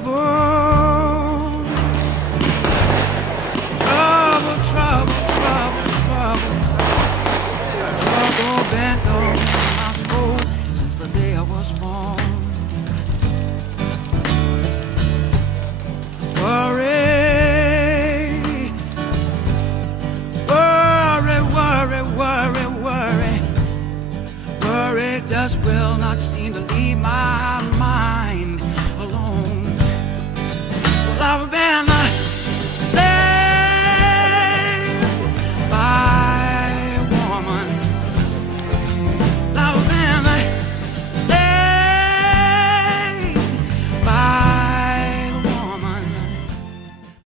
Trouble been on my soul since the day I was born. Worry just will not seem to leave my mind alone. Well, I've been